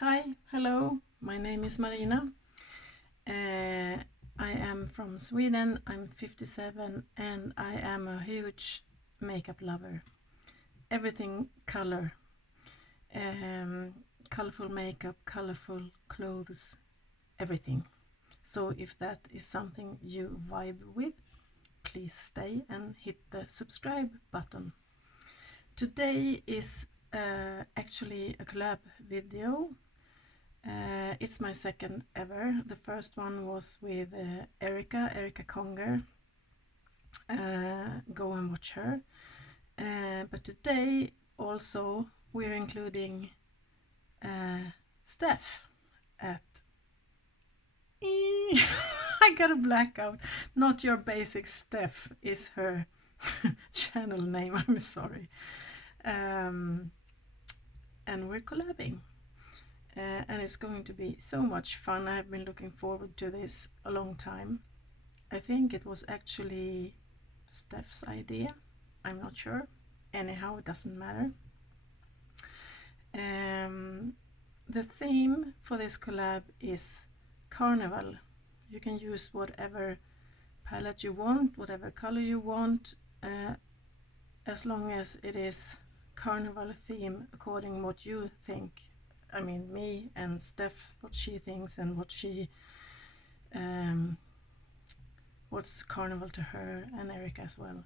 Hi, hello, my name is Marina. I am from Sweden, I'm 57 and I am a huge makeup lover. Everything color, colorful makeup, colorful clothes, everything. So if that is something you vibe with, please stay and hit the subscribe button. Today is actually a collab video. It's my second ever. The first one was with Erica Conger. Go and watch her. But today also we're including Steph at I got a blackout. Not Your Basic Steph is her channel name. I'm sorry. And we're collabing. And it's going to be so much fun. I've been looking forward to this a long time. I think it was actually Steph's idea. I'm not sure. Anyhow, it doesn't matter. The theme for this collab is Carnival. You can use whatever palette you want, whatever color you want, as long as it is Carnival theme according what you think. I mean, me and Steph, what she thinks and what she what's Carnival to her, and Erica as well.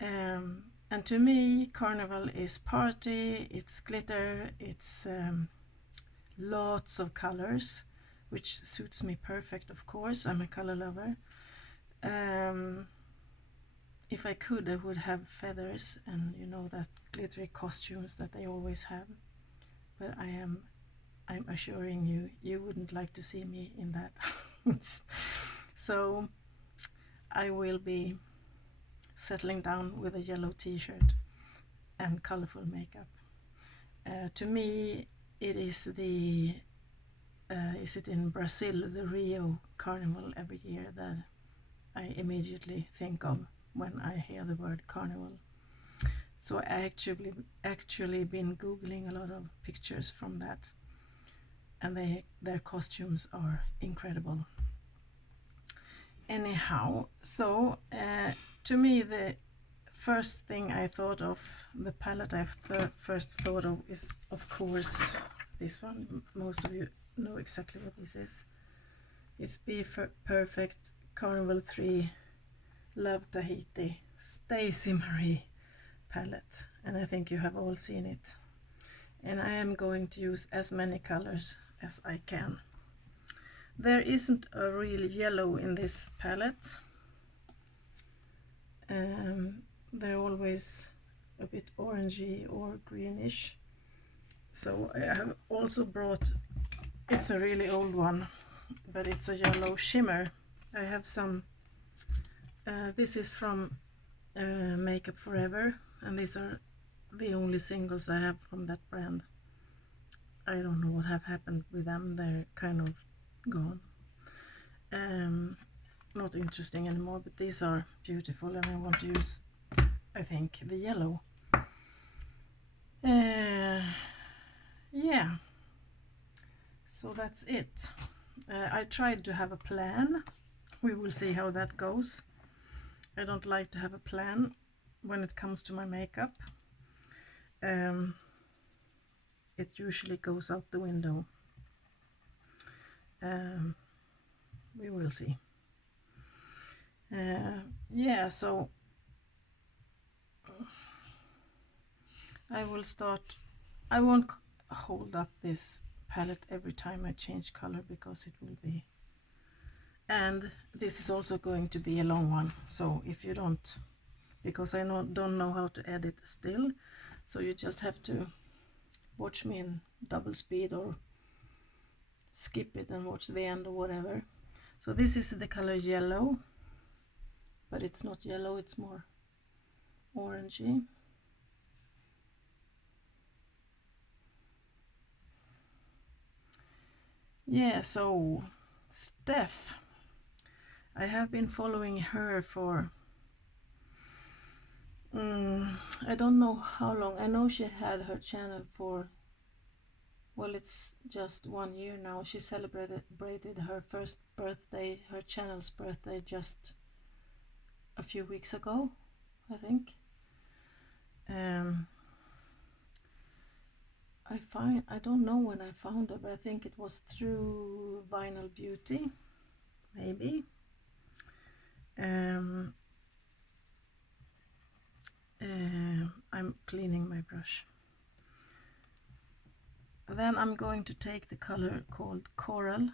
And to me, Carnival is party, it's glitter, it's lots of colors, which suits me perfect, of course. I'm a color lover. If I could, I would have feathers and you know that glittery costumes that they always have. But I'm assuring you, you wouldn't like to see me in that. So I will be settling down with a yellow t-shirt and colorful makeup. To me, it is the is it in Brazil, the Rio Carnival every year that I immediately think of when I hear the word carnival. So I actually been googling a lot of pictures from that, and their costumes are incredible. Anyhow, so to me the first thing I thought of, the palette I first thought of is of course this one. Most of you know exactly what this is. It's BPerfect Carnival 3 Love Tahiti Stacy Marie palette, and I think you have all seen it. And I am going to use as many colors as I can. There isn't a real yellow in this palette. They're always a bit orangey or greenish. So I have also brought, it's a really old one, but it's a yellow shimmer. I have some, this is from Makeup Forever, and these are the only singles I have from that brand. I don't know what have happened with them, they're kind of gone. Not interesting anymore, but these are beautiful and I want to use, I think, the yellow. Yeah, so that's it. I tried to have a plan. We will see how that goes. I don't like to have a plan when it comes to my makeup. It usually goes out the window. We will see. Yeah, so I will start. I won't hold up this palette every time I change color because it will be, and this is also going to be a long one, so if you don't, because I don't know how to edit still, so you just have to watch me in double speed or skip it and watch the end or whatever. So this is the color yellow, but it's not yellow, it's more orangey. Yeah, so Steph, I have been following her for I don't know how long. I know she had her channel for well, it's just 1 year now. She celebrated her first birthday, her channel's birthday, just a few weeks ago, I think. I don't know when I found her, but I think it was through Vinyl Beauty, maybe. I'm cleaning my brush. Then I'm going to take the color called Coral.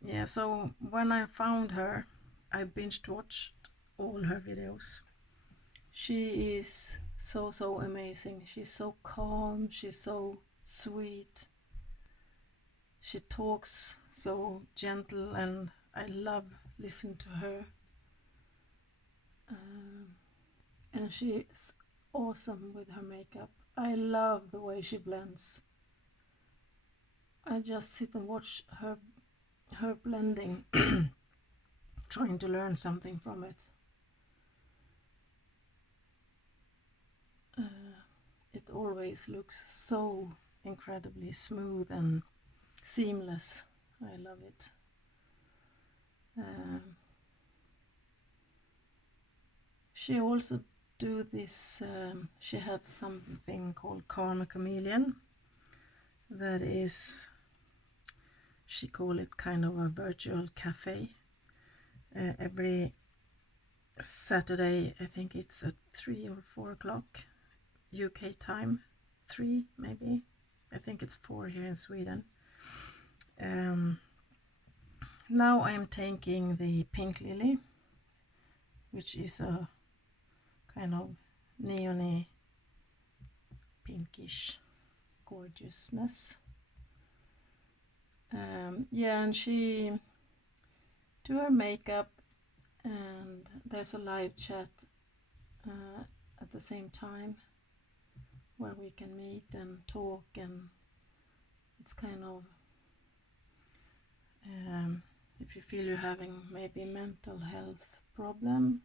Yeah, so when I found her, I binge watched all her videos. She is so amazing. She's so calm, she's so sweet. She talks so gentle, and I love listening to her. And she's awesome with her makeup. I love the way she blends. I just sit and watch her blending, trying to learn something from it. It always looks so incredibly smooth and seamless. I love it. She also do this, she has something called Karma Chameleon. That is, she call it kind of a virtual cafe. Every Saturday, I think it's at 3 or 4 o'clock UK time, 3 maybe. I think it's 4 here in Sweden. Now I'm taking the Pink Lily, which is a kind of neony pinkish gorgeousness. Yeah, and she do her makeup, and there's a live chat at the same time where we can meet and talk, and it's kind of if you feel you're having maybe a mental health problem,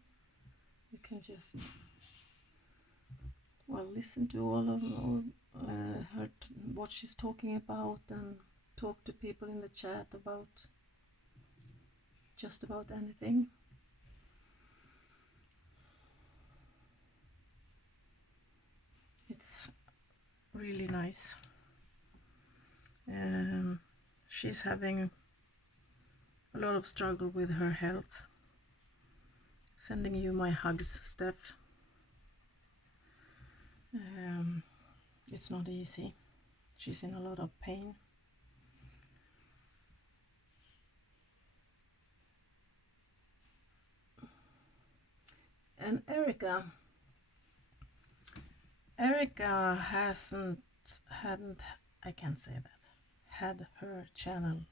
you can just listen to all of her what she's talking about, and talk to people in the chat about just about anything. It's really nice. She's having a lot of struggle with her health. Sending you my hugs, Steph. It's not easy. She's in a lot of pain. And Erica hadn't, I can't say that, had her channel,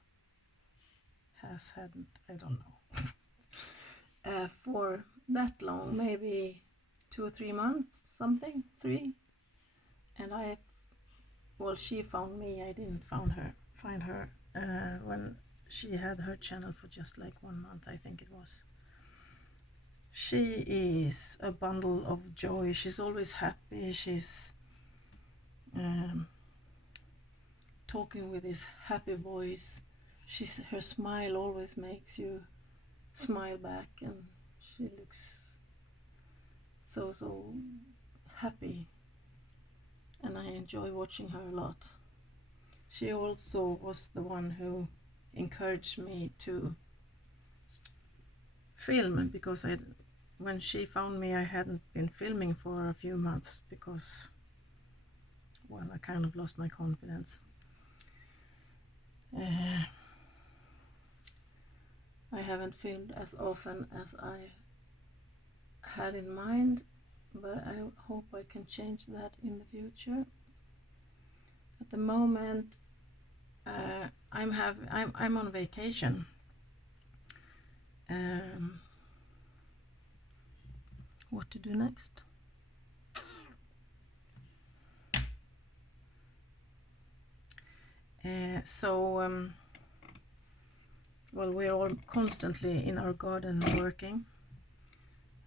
hadn't, I don't know, for that long, maybe 2 or 3 months, something, 3. And she found me, I didn't find her when she had her channel for just like 1 month, I think it was. She is a bundle of joy. She's always happy. She's talking with this happy voice. Her smile always makes you smile back, and she looks so happy, and I enjoy watching her a lot. She also was the one who encouraged me to film, because when she found me, I hadn't been filming for a few months because, I kind of lost my confidence. I haven't filmed as often as I had in mind, but I hope I can change that in the future. At the moment, I'm on vacation. What to do next? We're all constantly in our garden working,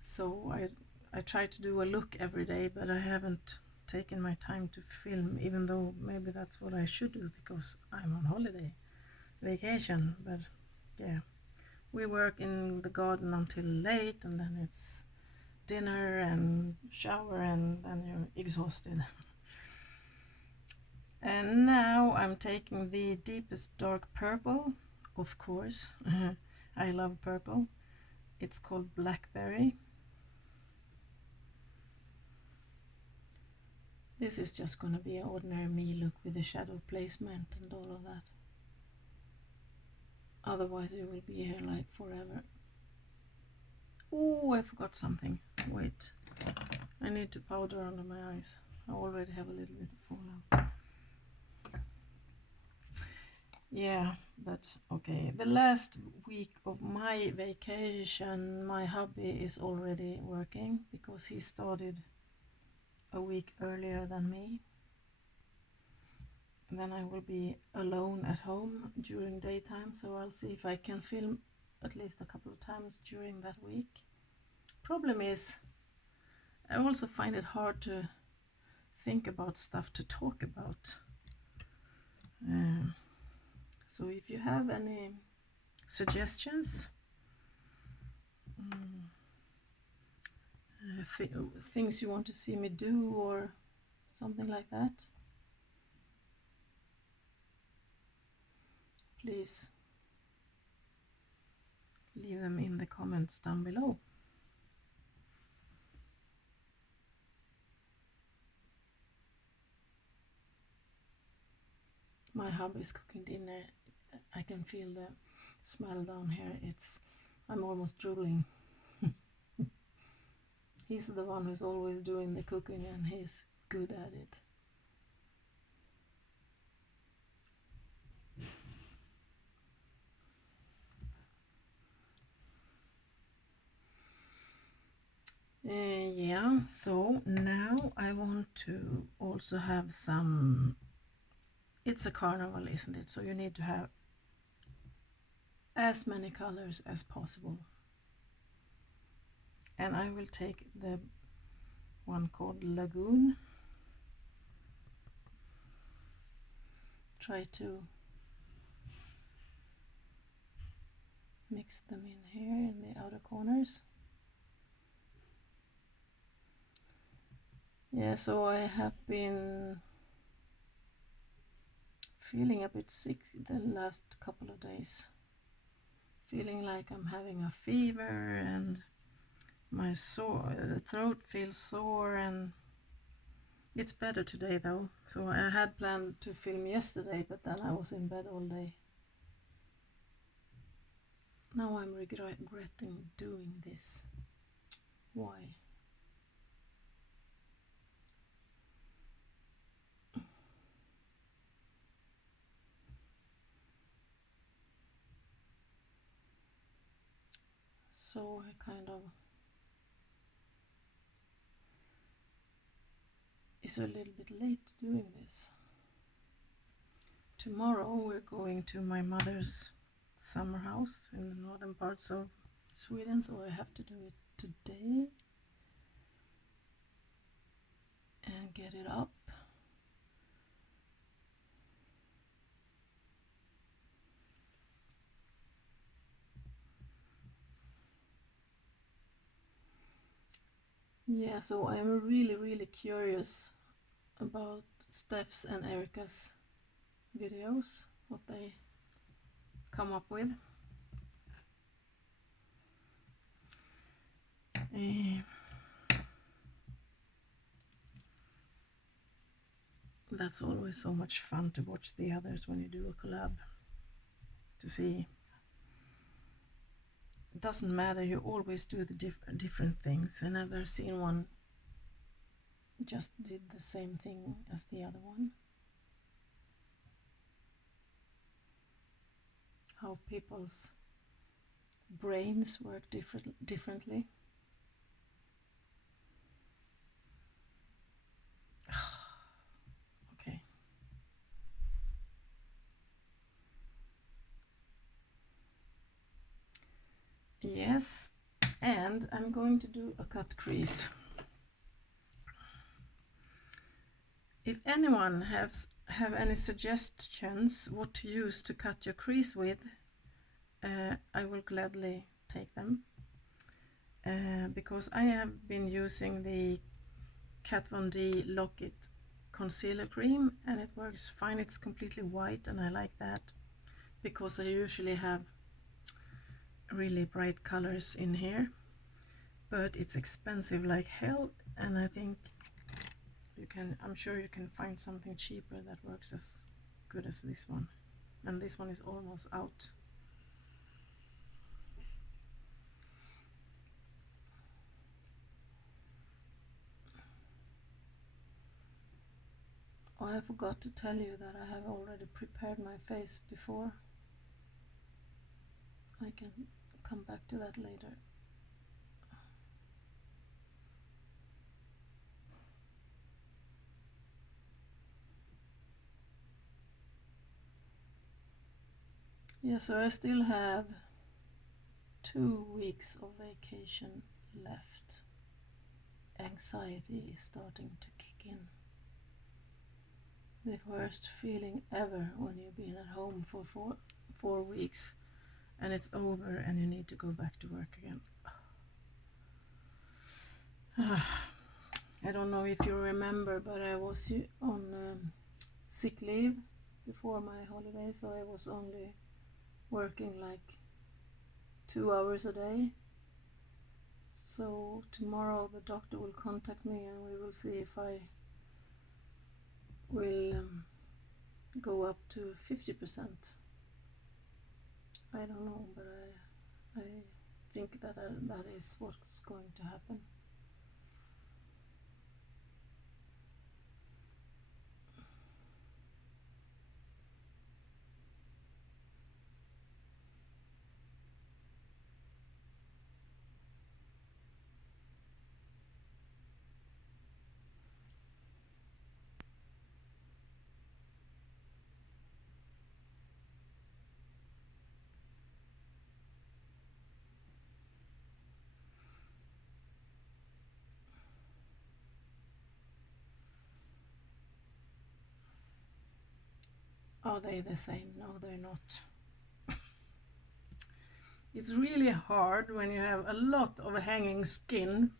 so I try to do a look every day, but I haven't taken my time to film, even though maybe that's what I should do because I'm on holiday, vacation. But yeah, we work in the garden until late, and then it's dinner and shower, and then you're exhausted. And now I'm taking the deepest dark purple, of course. I love purple. It's called Blackberry. This is just gonna be an ordinary me look with the shadow placement and all of that. Otherwise you will be here like forever. Oh, I forgot something. Wait. I need to powder under my eyes. I already have a little bit of fallout. Yeah, but okay. The last week of my vacation, my hubby is already working because he started a week earlier than me. And then I will be alone at home during daytime, so I'll see if I can film at least a couple of times during that week. Problem is, I also find it hard to think about stuff to talk about. So if you have any suggestions, things you want to see me do or something like that, please leave them in the comments down below. My hubby is cooking dinner. I can feel the smell down here. I'm almost drooling. He's the one who's always doing the cooking, and he's good at it. Yeah, so now I want to also have some, it's a carnival, isn't it? So you need to have as many colors as possible. And I will take the one called Lagoon. Try to mix them in here in the outer corners. Yeah, so I have been feeling a bit sick the last couple of days. Feeling like I'm having a fever, and my throat feels sore, and it's better today though. So I had planned to film yesterday, but then I was in bed all day. Now I'm regretting doing this. Why? So I kind of is a little bit late doing this. Tomorrow we're going to my mother's summer house in the northern parts of Sweden, so I have to do it today and get it up. Yeah, so I'm really curious about Steph's and Erica's videos, what they come up with. That's always so much fun to watch the others when you do a collab, to see. It doesn't matter, you always do the different things. I never seen one just did the same thing as the other one. How people's brains work differently. Okay. Yes, and I'm going to do a cut crease. If anyone have any suggestions what to use to cut your crease with, I will gladly take them. Because I have been using the Kat Von D Lock It concealer cream and it works fine. It's completely white and I like that because I usually have really bright colors in here, but it's expensive like hell, and I think I'm sure you can find something cheaper that works as good as this one, and this one is almost out. Oh, I forgot to tell you that I have already prepared my face before. I can come back to that later. Yeah, so I still have 2 weeks of vacation left. Anxiety is starting to kick in. The worst feeling ever when you've been at home for four weeks and it's over and you need to go back to work again. I don't know if you remember, but I was on sick leave before my holiday, so I was only working like 2 hours a day. So tomorrow the doctor will contact me and we will see if I will go up to 50%. I don't know, but I think that that is what's going to happen. Are they the same? No, they're not. It's really hard when you have a lot of hanging skin,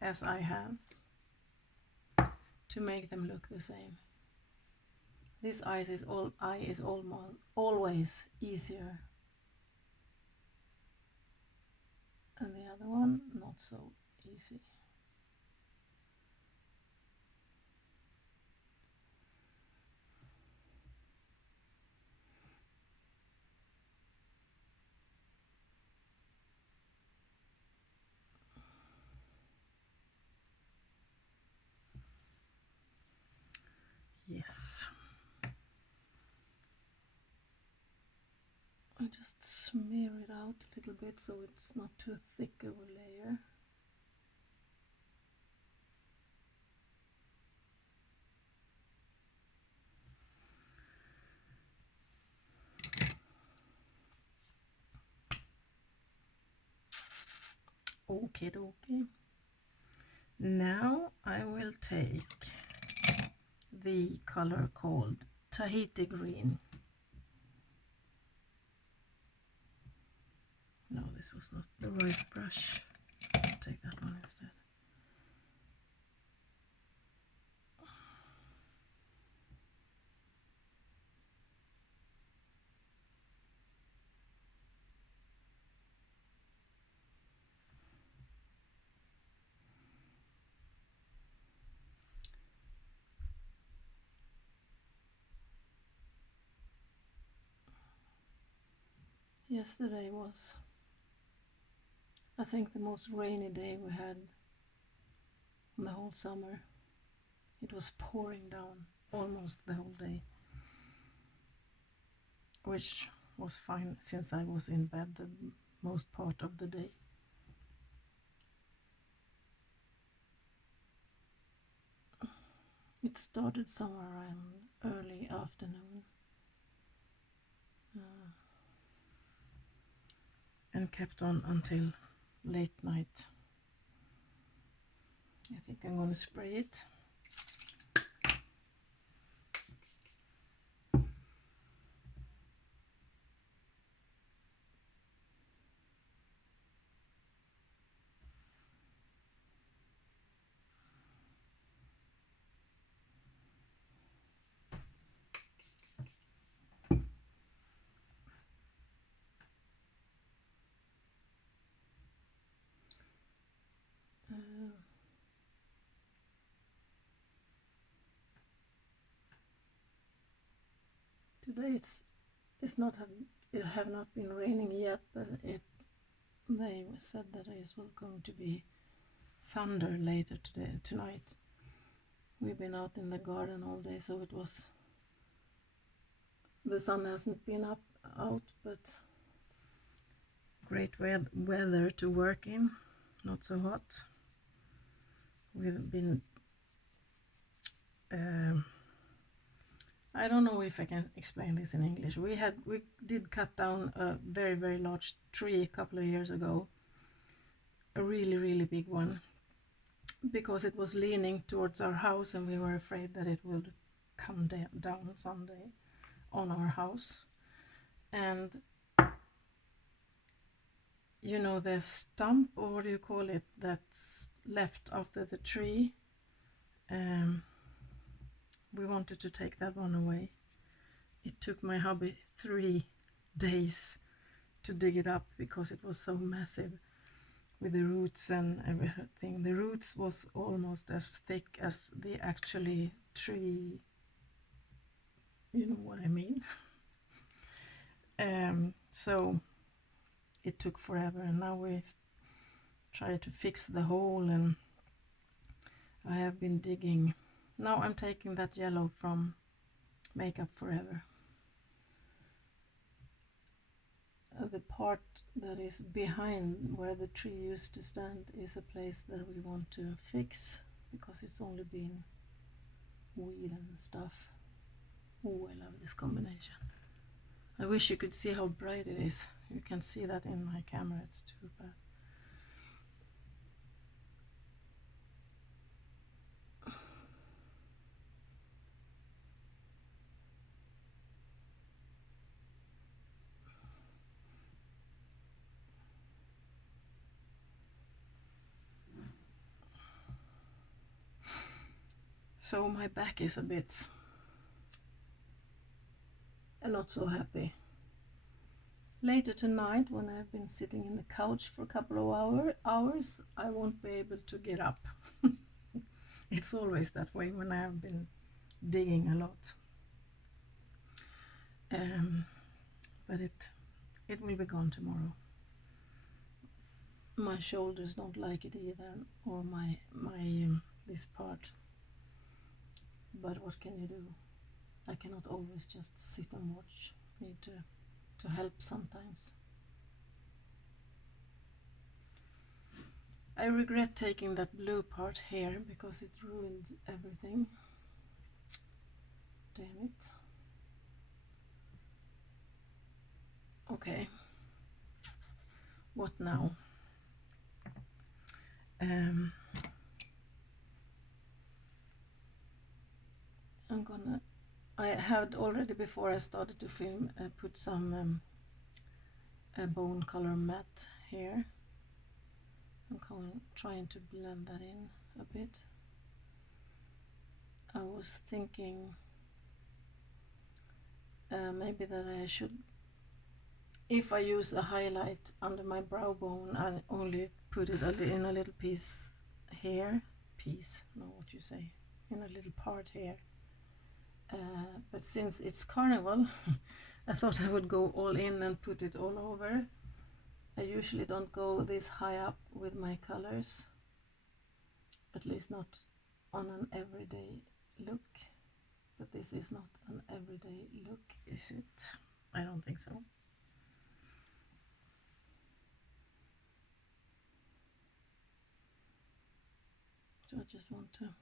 as I have, to make them look the same. This eye is almost always easier, and the other one not so easy. Yes. I just smear it out a little bit so it's not too thick of a layer. Okay, dokie. Now I will take the color called Tahiti Green. No, this was not the right brush. I'll take that one instead. Yesterday was, I think, the most rainy day we had in the whole summer. It was pouring down almost the whole day, which was fine since I was in bed the most part of the day. It started somewhere around early afternoon and kept on until late night. I think I'm going to spray it. Today it's not it have not been raining yet, but they said that it was going to be thunder later tonight. We've been out in the garden all day, so the sun hasn't been out, but great weather to work in, not so hot. We've been I don't know if I can explain this in English. We did cut down a very, very large tree a couple of years ago, a really, really big one, because it was leaning towards our house, and we were afraid that it would come down someday on our house. And you know, the stump, or what do you call it, that's left after the tree, we wanted to take that one away. It took my hubby 3 days to dig it up because it was so massive with the roots and everything. The roots was almost as thick as the actually tree, you know what I mean. So it took forever, and now we try to fix the hole, and I have been digging. Now I'm taking that yellow from Makeup Forever. The part that is behind where the tree used to stand is a place that we want to fix, because it's only been weed and stuff. Oh, I love this combination. I wish you could see how bright it is. You can see that in my camera, it's too bad. So my back is a bit not so happy. Later tonight, when I've been sitting in the couch for a couple of hours, I won't be able to get up. It's always that way when I have been digging a lot. But it will be gone tomorrow. My shoulders don't like it either, or my this part. But what can you do? I cannot always just sit and watch. Need to help sometimes. I regret taking that blue part here because it ruined everything. Damn it. Okay. What now? I had already, before I started to film, put some bone color matte here. I'm trying to blend that in a bit. I was thinking maybe that I should, if I use a highlight under my brow bone, I only put it in a little piece here. What you say? In a little part here. But since it's Carnival, I thought I would go all in and put it all over. I usually don't go this high up with my colors, at least not on an everyday look. But this is not an everyday look, is it? I don't think so. So I just want to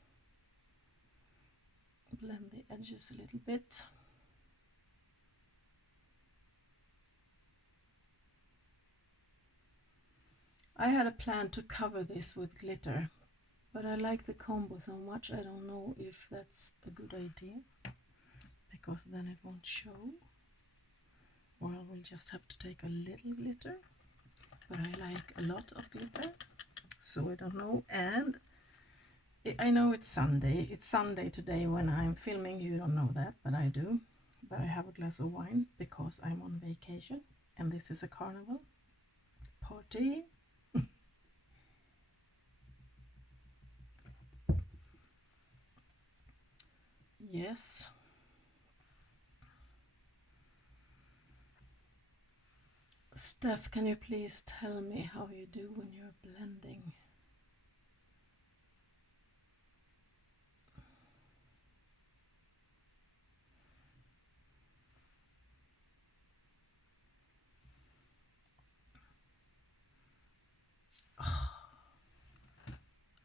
blend the edges a little bit. I had a plan to cover this with glitter, But I like the combo so much, I don't know if that's a good idea, because then it won't show. Or I will just have to take a little glitter. But I like a lot of glitter, so I don't know. And I know it's Sunday. It's Sunday today when I'm filming. You don't know that, but I do. But I have a glass of wine because I'm on vacation, and this is a carnival party. Yes. Steph, can you please tell me how you do when you're blending?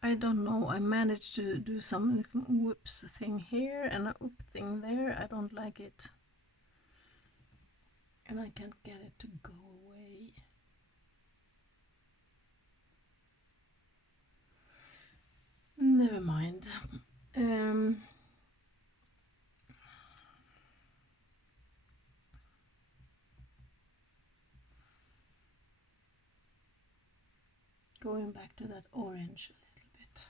I don't know. I managed to do some whoops thing here and a oop thing there. I don't like it. And I can't get it to go away. Never mind. Going back to that orange a little bit.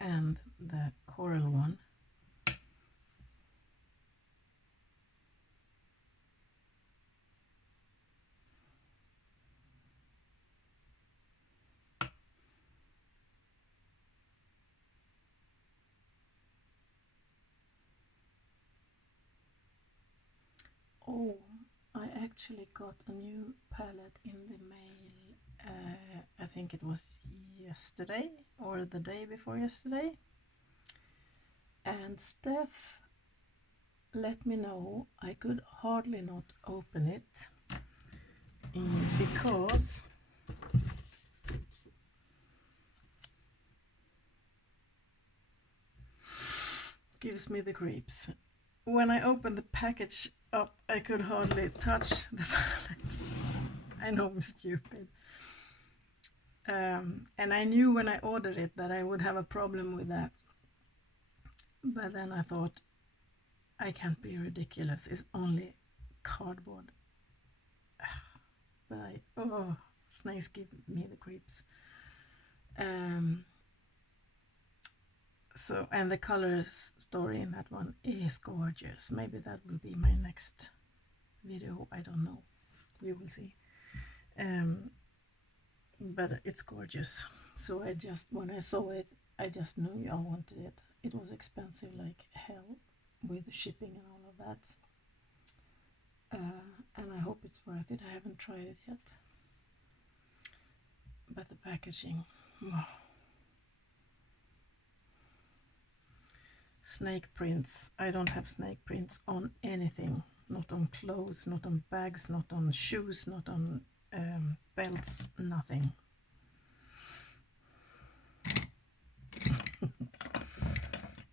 And the coral one. Oh, I actually got a new palette in the mail. I think it was yesterday or the day before yesterday. And Steph let me know. I could hardly not open it because gives me the creeps. When I opened the package up, I could hardly touch the palette. I know I'm stupid. And I knew when I ordered it that I would have a problem with that. But then I thought, I can't be ridiculous. It's only cardboard. But snakes give me the creeps. So, and the color story in that one is gorgeous. Maybe that will be my next video. I don't know. We will see. But it's gorgeous. So when I saw it, I just knew I wanted it. It was expensive like hell with shipping and all of that. And I hope it's worth it. I haven't tried it yet. But the packaging. Oh. Snake prints. I don't have snake prints on anything. Not on clothes, not on bags, not on shoes, not on belts, nothing.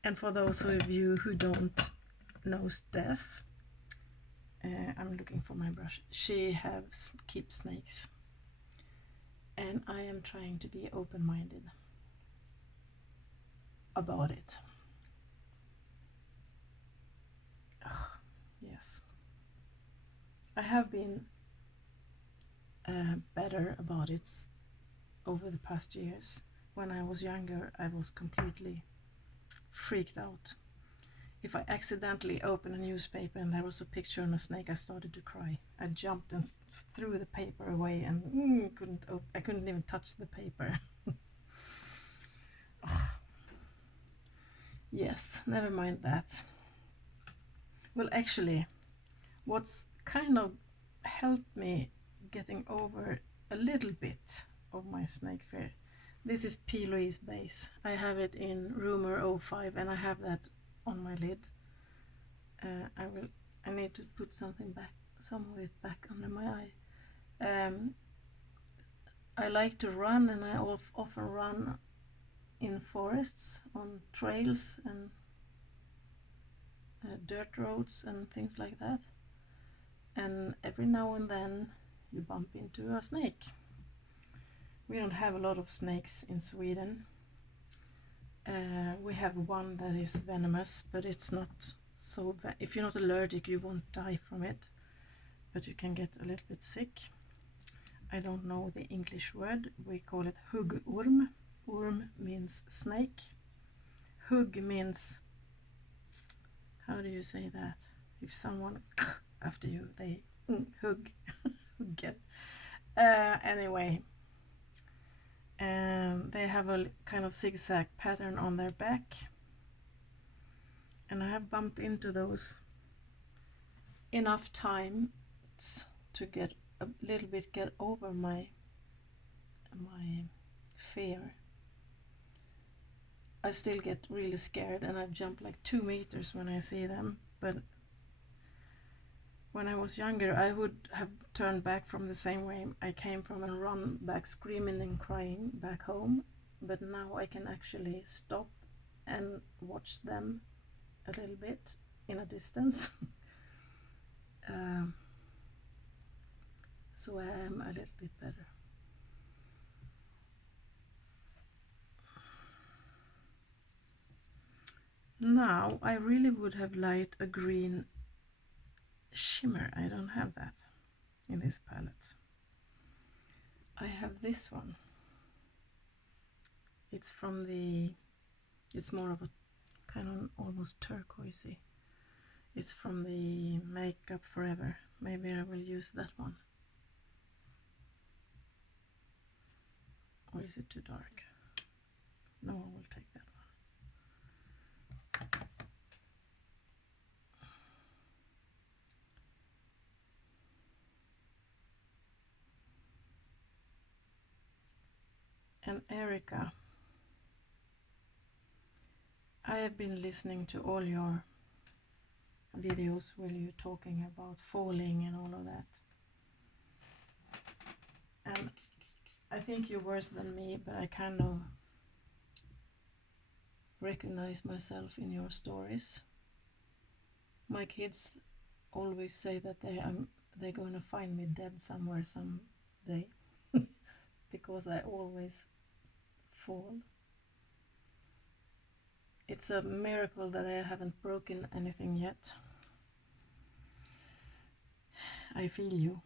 And for those of you who don't know Steph, I'm looking for my brush. She keeps snakes. And I am trying to be open-minded about it. Yes. I have been better about it over the past years. When I was younger, I was completely freaked out. If I accidentally opened a newspaper and there was a picture on a snake, I started to cry. I jumped and threw the paper away and I couldn't even touch the paper. Yes, never mind that. Well, actually, what's kind of helped me getting over a little bit of my snake fear. This is P. Louise base. I have it in Rumor 05 and I have that on my lid. I need to put some of it back under my eye. I like to run, and I often run in forests, on trails and dirt roads and things like that. And every now and then you bump into a snake. We don't have a lot of snakes in Sweden. We have one that is venomous, but it's not so if you're not allergic, you won't die from it, but you can get a little bit sick. I don't know the English word. We call it huggorm. Orm means snake. Hugg means, how do you say that? If someone after you, they hug. Get. Anyway, they have a kind of zigzag pattern on their back, and I have bumped into those enough times to get a little bit get over my fear. I still get really scared, and I jump like 2 meters when I see them, but when I was younger, I would have turned back from the same way I came from and run back screaming and crying back home. But now I can actually stop and watch them a little bit in a distance. So I am a little bit better. Now I really would have liked a green shimmer. I don't have that in this palette. I have this one. It's from the, it's more of a kind of almost turquoisey. It's from the Makeup Forever. Maybe I will use that one. Or is it too dark? No, I will take that one. And Erica, I have been listening to all your videos where you're talking about falling and all of that. And I think you're worse than me, but I kind of recognize myself in your stories. My kids always say that they're going to find me dead somewhere someday because I always fall. It's a miracle that I haven't broken anything yet. I feel you.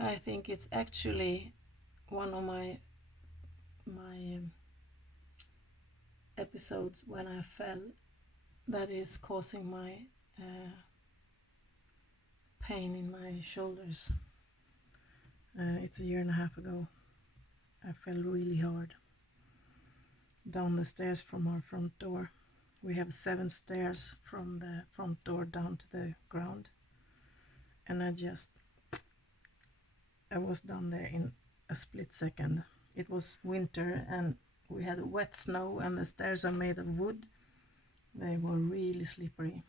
I think it's actually one of my episodes when I fell that is causing my pain in my shoulders. It's a year and a half ago. I fell really hard down the stairs from our front door. We have 7 stairs from the front door down to the ground, and I was down there in a split second. It was winter and we had wet snow, and the stairs are made of wood. They were really slippery,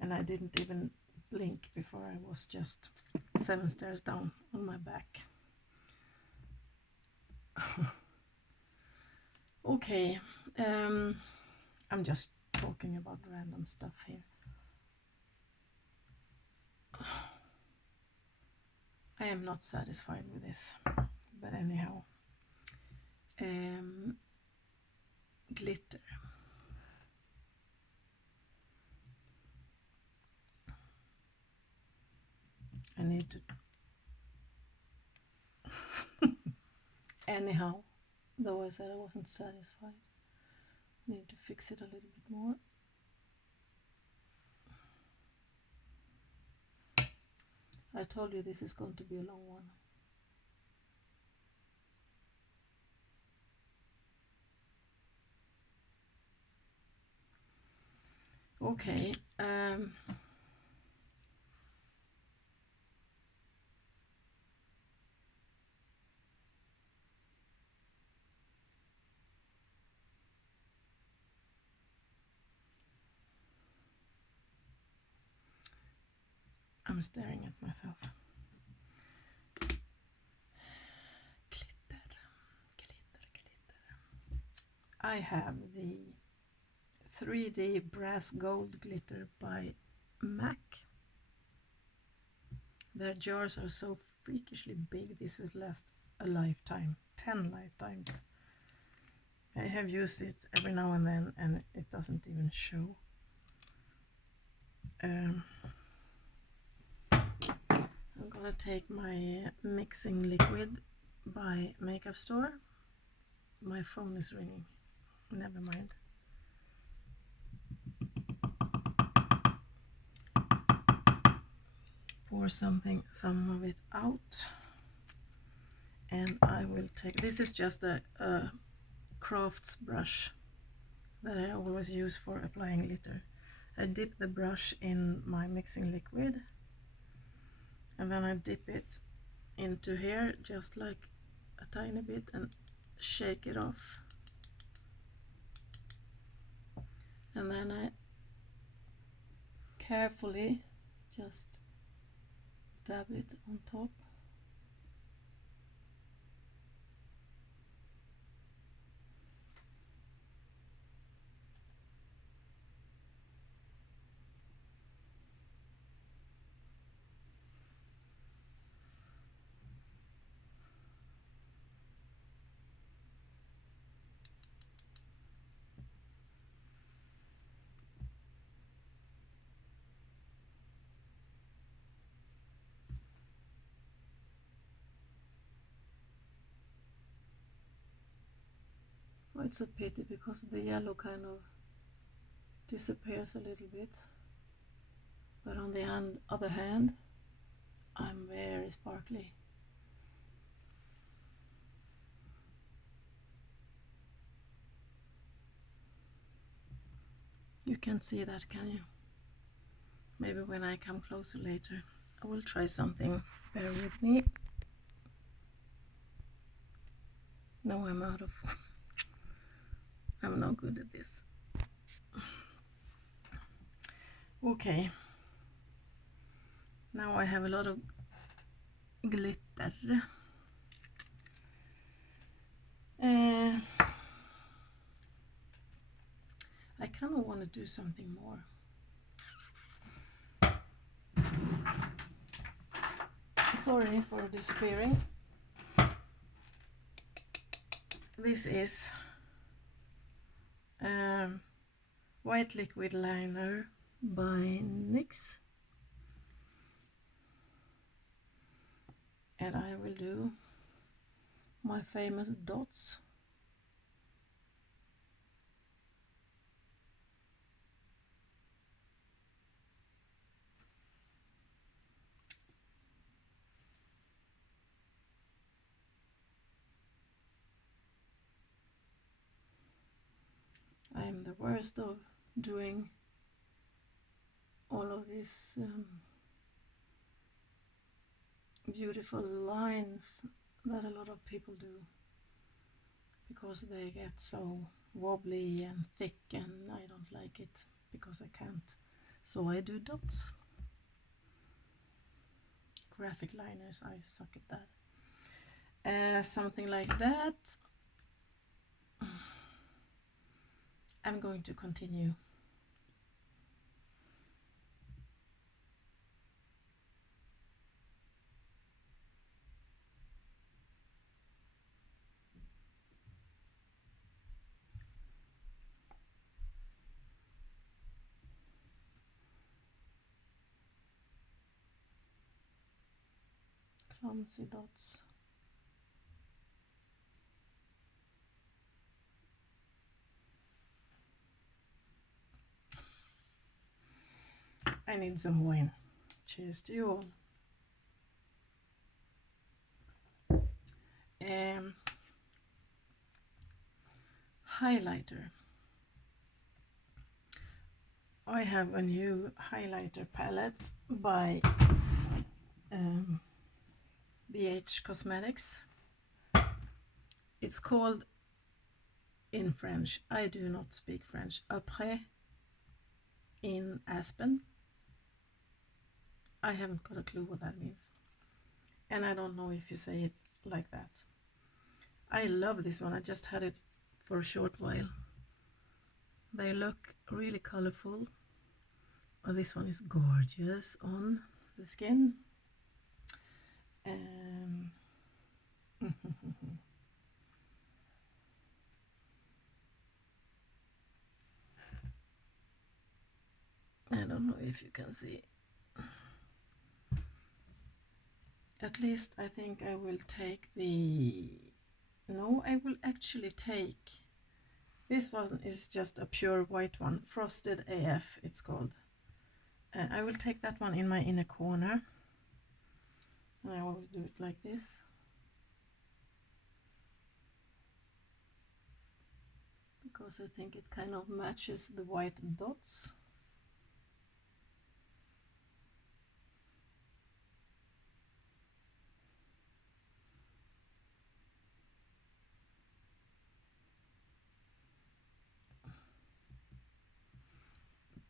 and I didn't even blink before I was just 7 stairs down on my back. Okay, I'm just talking about random stuff here. I am not satisfied with this, but anyhow, glitter. I need to anyhow, though I said I wasn't satisfied, need to fix it a little bit more. I told you this is going to be a long one. Okay, I'm staring at myself. Glitter. I have the 3D Brass Gold Glitter by MAC. Their jars are so freakishly big, this will last a lifetime, 10 lifetimes. I have used it every now and then and it doesn't even show. I'm gonna take my mixing liquid by Makeup Store. My phone is ringing, never mind. Pour some of it out, and I will take, this is just a crafts brush that I always use for applying glitter. I dip the brush in my mixing liquid and then I dip it into here just like a tiny bit and shake it off, and then I carefully just dab it on top. Oh, it's a pity because the yellow kind of disappears a little bit, but on the other hand, I'm very sparkly. You can't see that, can you? Maybe when I come closer later. I will try something. Bear with me. No, I'm out of... I'm not good at this. Okay. Now I have a lot of glitter. I kind of want to do something more. Sorry for disappearing. This is white liquid liner by NYX, and I will do my famous dots. I am the worst of doing all of these beautiful lines that a lot of people do, because they get so wobbly and thick, and I don't like it because I can't. So I do dots. Graphic liners, I suck at that. Something like that. I'm going to continue. Clumsy dots. I need some wine. Cheers to you all. Highlighter. I have a new highlighter palette by BH Cosmetics. It's called, in French, I do not speak French, Après in Aspen. I haven't got a clue what that means. And I don't know if you say it like that. I love this one. I just had it for a short while. They look really colorful. Oh, this one is gorgeous on the skin. I don't know if you can see. At least I think I will take the... No, I will actually take... This one is just a pure white one. Frosted AF it's called. I will take that one in my inner corner. I always do it like this. Because I think it kind of matches the white dots.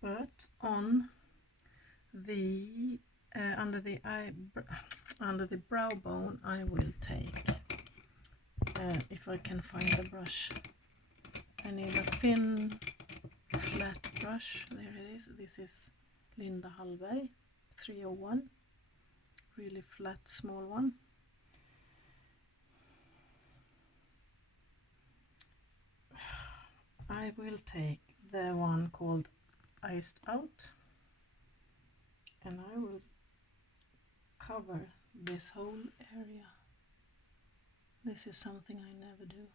But on the under the brow bone, I will take, if I can find the brush, I need a thin flat brush. There it is. This is Linda Hallberg 301, really flat small one. I will take the one called Iced Out, and I will cover this whole area. This is something I never do.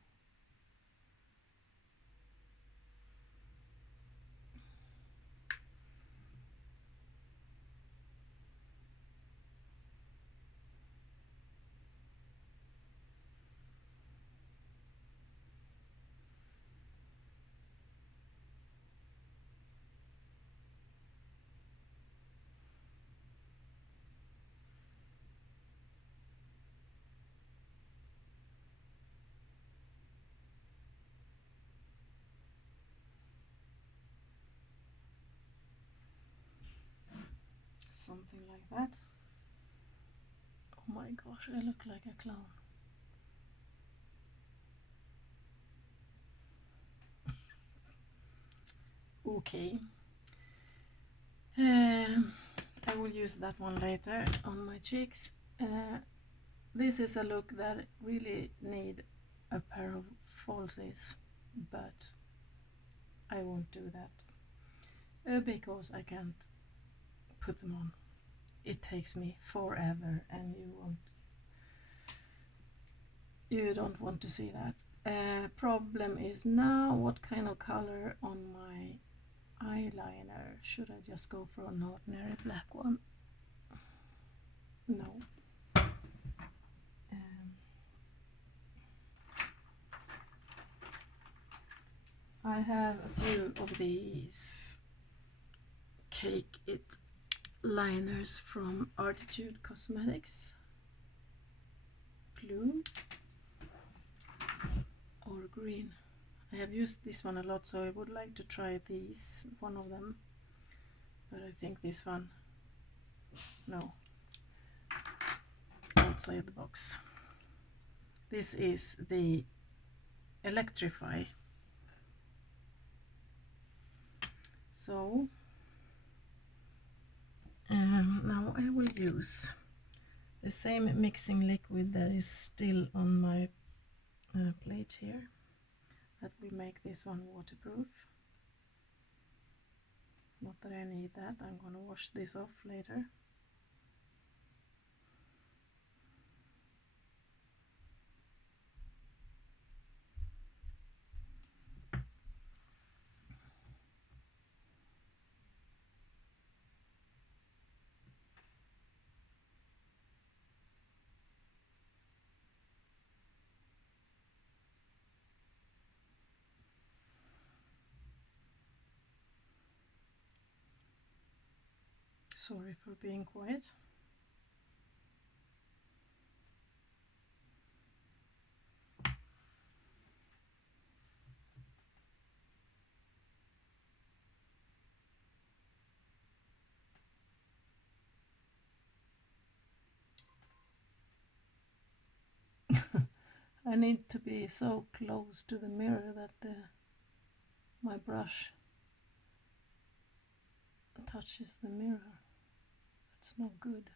Something like that. Oh my gosh, I look like a clown. Okay. I will use that one later on my cheeks. This is a look that really need a pair of falsies, but I won't do that because I can't put them on. It takes me forever, and you don't want to see that. Problem is now what kind of color on my eyeliner. Should I just go for an ordinary black one? No. I have a few of these Cake It liners from Artitude Cosmetics. Blue or green. I have used this one a lot, so I would like to try one of them, but I think this one, no, outside the box. This is the Electrify. So now I will use the same mixing liquid that is still on my plate here. That will make this one waterproof. Not that I need that, I'm gonna wash this off later. Sorry for being quiet. thing. I need to be so close to the mirror that my brush touches the mirror. That's no good.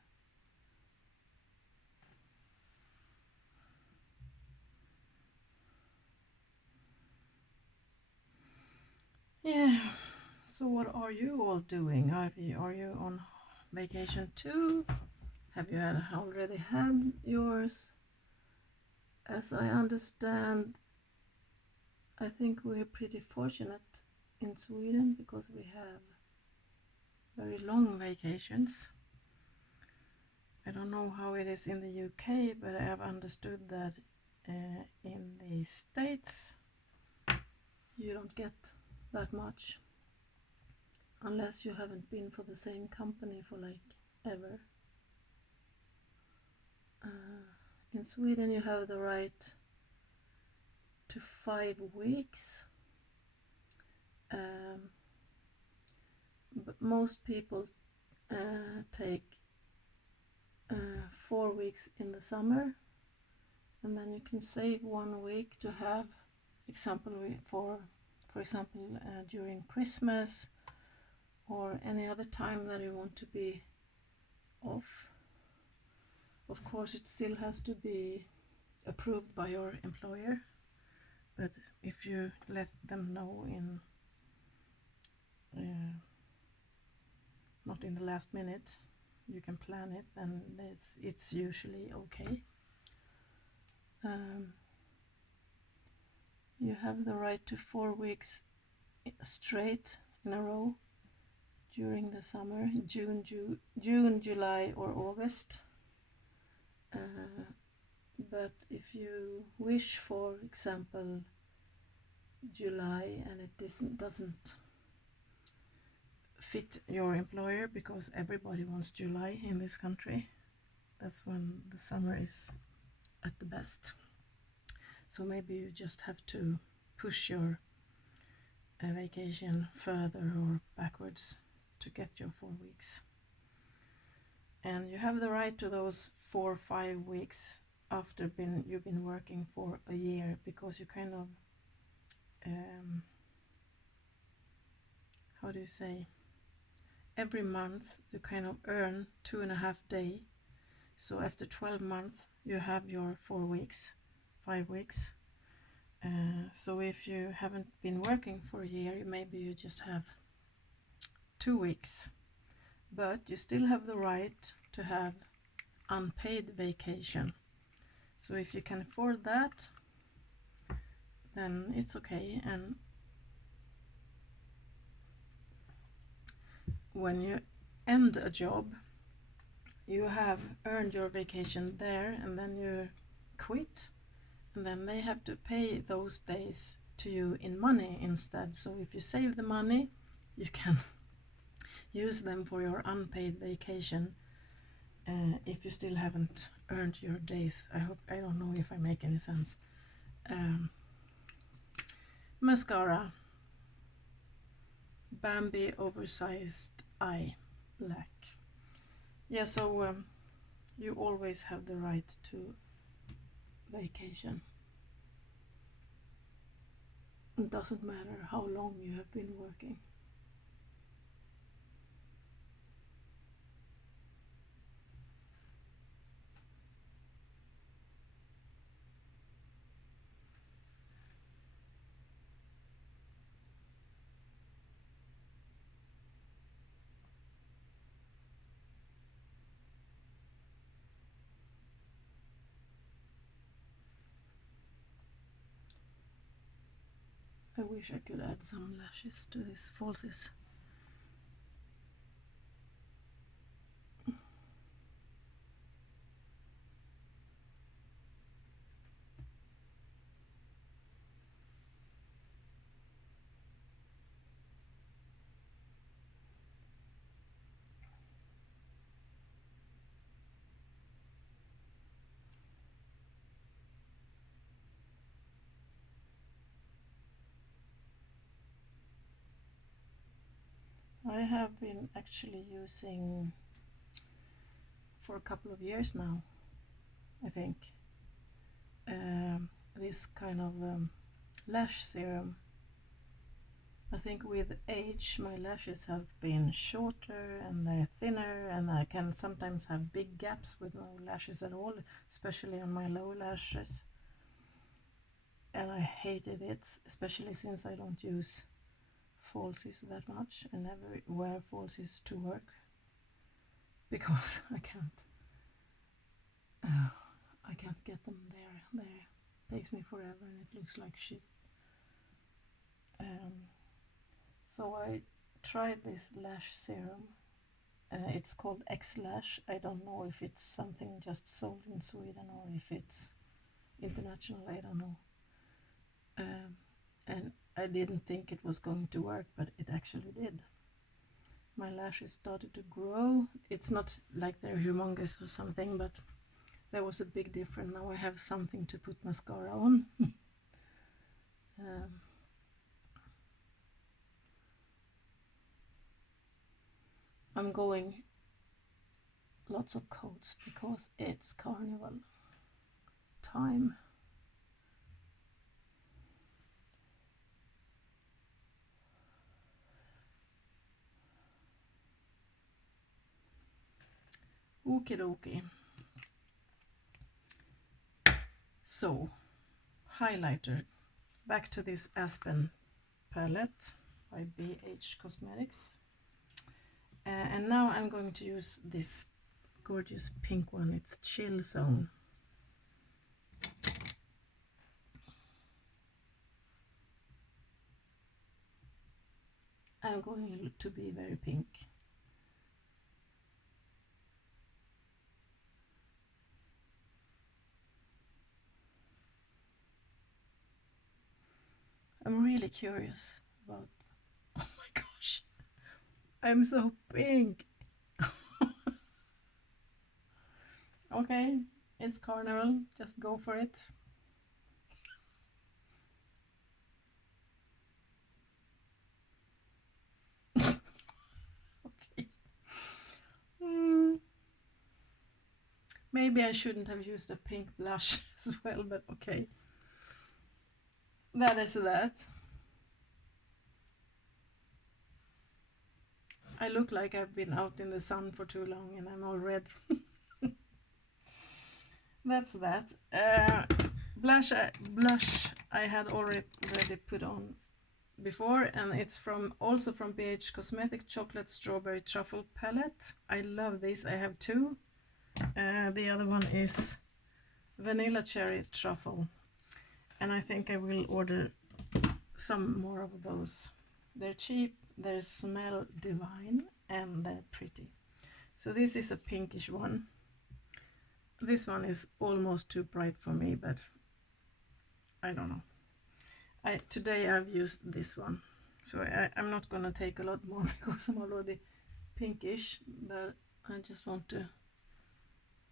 Yeah, so what are you all doing? Are you on vacation too? Have you already had yours? As I understand, I think we're pretty fortunate in Sweden because we have very long vacations. I don't know how it is in the UK, but I have understood that in the States you don't get that much unless you haven't been for the same company for like ever. In Sweden you have the right to 5 weeks, but most people take 4 weeks in the summer, and then you can save 1 week to have for example during Christmas or any other time that you want to be off. Of course it still has to be approved by your employer, but if you let them know in not in the last minute, you can plan it, and it's usually okay. You have the right to 4 weeks straight in a row during the summer, June, July or August. But if you wish, for example, July and it doesn't fit your employer, because everybody wants July in this country, that's when the summer is at the best. So maybe you just have to push your vacation further or backwards to get your 4 weeks. And you have the right to those 4 or 5 weeks after you've been working for a year, because you kind of how do you say, every month you kind of earn 2.5 days. So after 12 months you have your 4 weeks, 5 weeks. So if you haven't been working for a year, maybe you just have 2 weeks, but you still have the right to have unpaid vacation. So if you can afford that, then it's okay. And when you end a job, you have earned your vacation there, and then you quit, and then they have to pay those days to you in money instead. So if you save the money, you can use them for your unpaid vacation if you still haven't earned your days. I don't know if I make any sense. Mascara, Bambi Oversized Eye Black. Yeah, so you always have the right to vacation. It doesn't matter how long you have been working. I wish I could add some lashes to this falsies. I have been actually using for a couple of years now, I think, this kind of lash serum. I think with age my lashes have been shorter and they're thinner, and I can sometimes have big gaps with no lashes at all, especially on my lower lashes. And I hated it, especially since I don't use falsies that much. I never wear falsies to work because I can't get them there. It takes me forever and it looks like shit. So I tried this lash serum. It's called X-Lash. I don't know if it's something just sold in Sweden or if it's international, I don't know. And I didn't think it was going to work, but it actually did. My lashes started to grow. It's not like they're humongous or something, but there was a big difference. Now I have something to put mascara on. I'm going lots of coats because it's carnival time. Okie dokie. So, highlighter. Back to this Aspen palette by BH Cosmetics. And now I'm going to use this gorgeous pink one. It's Chill Zone. I'm going to be very pink. I'm really curious about, oh my gosh, I'm so pink. Okay, it's carnival, just go for it. Okay. Maybe I shouldn't have used a pink blush as well, but okay. That is that. I look like I've been out in the sun for too long and I'm all red. That's that. Blush I had already put on before, and it's also from BH Cosmetic Chocolate Strawberry Truffle Palette. I love this. I have two. The other one is Vanilla Cherry Truffle, and I think I will order some more of those. They're cheap, they smell divine, and they're pretty. So this is a pinkish one. This one is almost too bright for me, but I don't know. Today I've used this one, so I'm not gonna take a lot more because I'm already pinkish, but I just want to,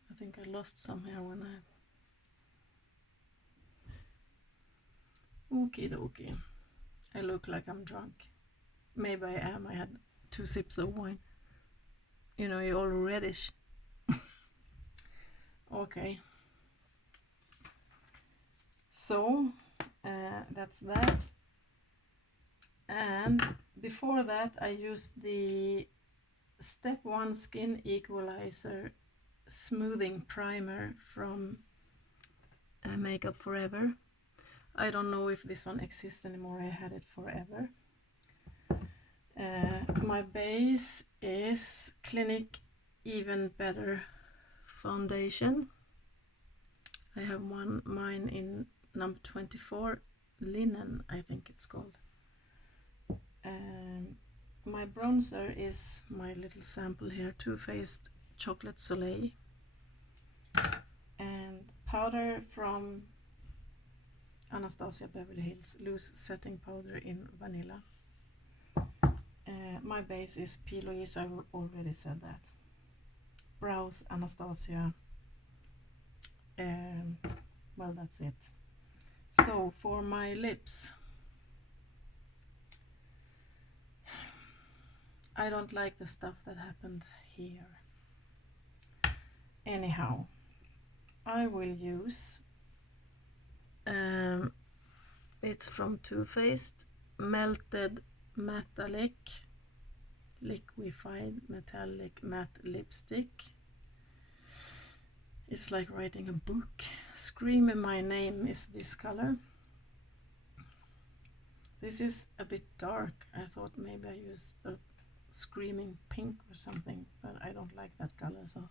I think I lost some here when Okie dokie. I look like I'm drunk. Maybe I am. I had 2 sips of wine. You know, you're all reddish. Okay. So, that's that. And before that, I used the Step 1 Skin Equalizer Smoothing Primer from Makeup Forever. I don't know if this one exists anymore. I had it forever. My base is Clinique Even Better Foundation. I have mine in number 24, Linen, I think it's called. My bronzer is my little sample here, Too Faced Chocolate Soleil. And powder from Anastasia Beverly Hills, loose setting powder in vanilla. My base is P. Louise, I already said that. Brows, Anastasia. Well, that's it. So for my lips, I don't like the stuff that happened here. Anyhow, I will use It's from Too Faced, Melted Metallic, Liquefied Metallic Matte Lipstick. It's like writing a book. Screaming My Name is this color. This is a bit dark. I thought maybe I used a screaming pink or something, but I don't like that color, so.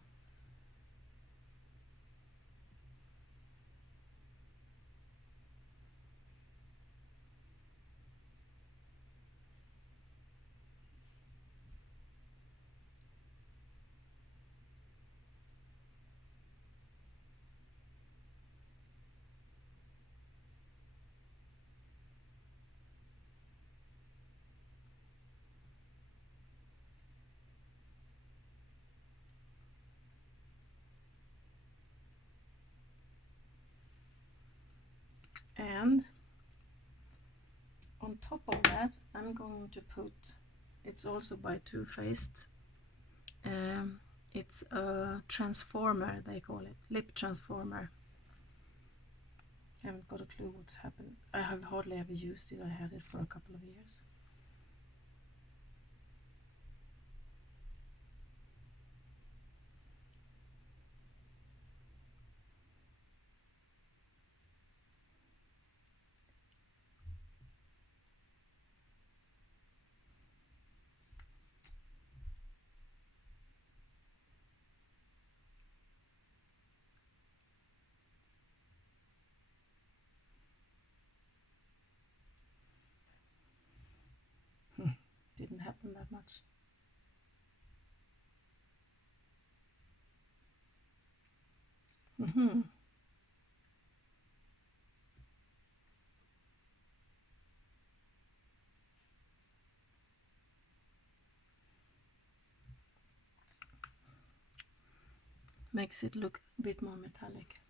And on top of that, I'm going to put, it's also by Too Faced. It's a transformer, they call it, lip transformer. I haven't got a clue what's happened. I have hardly ever used it. I had it for a couple of years. Didn't happen that much. Makes it look a bit more metallic.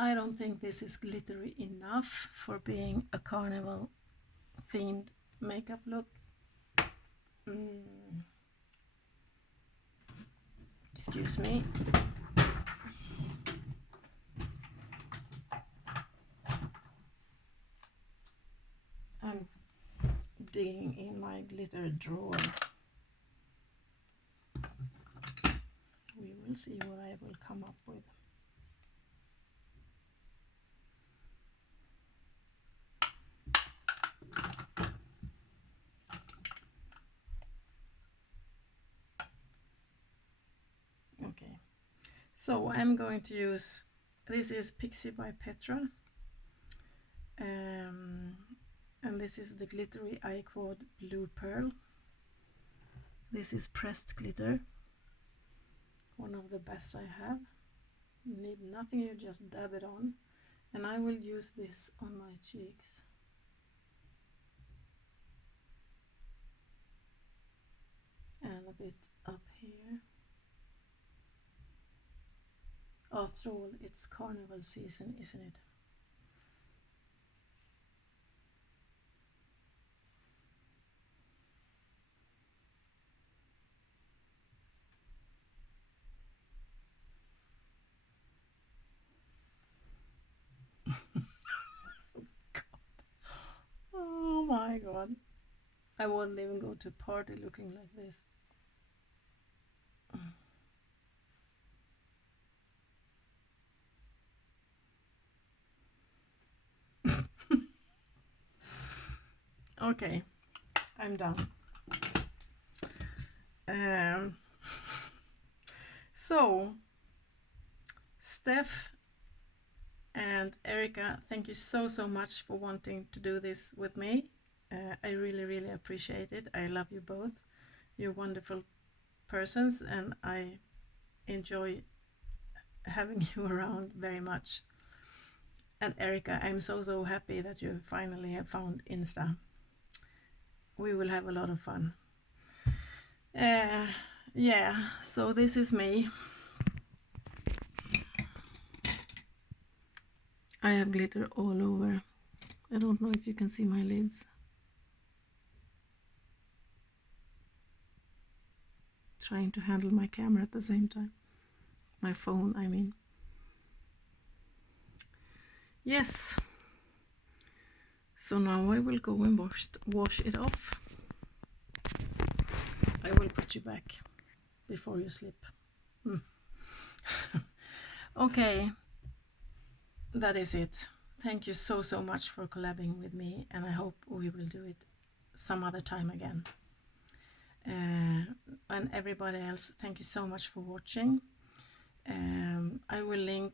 I don't think this is glittery enough for being a carnival themed makeup look. Excuse me. I'm digging in my glitter drawer. We will see what I will come up with. Okay, so I'm going to use, this is Pixie by Petra, and this is the glittery eye quad Blue Pearl. This is pressed glitter, one of the best I have. You need nothing, you just dab it on, and I will use this on my cheeks. And a bit up here. After all, it's carnival season, isn't it? Oh my god. I wouldn't even go to a party looking like this. Okay, I'm done. So, Steph and Erica, thank you so much for wanting to do this with me. I really appreciate it. I love you both. You're wonderful persons, and I enjoy having you around very much. And Erica, I'm so happy that you finally have found Insta. We will have a lot of fun. Yeah, so this is me. I have glitter all over. I don't know if you can see my lids. Trying to handle my camera at the same time. My phone, I mean. yes, so now I will go and wash it off. I will put you back before you sleep. Okay, that is it. Thank you so much for collabing with me, and I hope we will do it some other time again. And everybody else, thank you so much for watching. I will link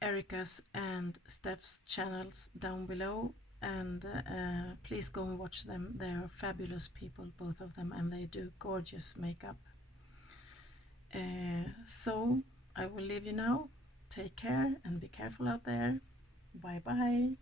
Erica's and Steph's channels down below, and please go and watch them. They are fabulous people, both of them, and they do gorgeous makeup. So I will leave you now. Take care and be careful out there. Bye bye.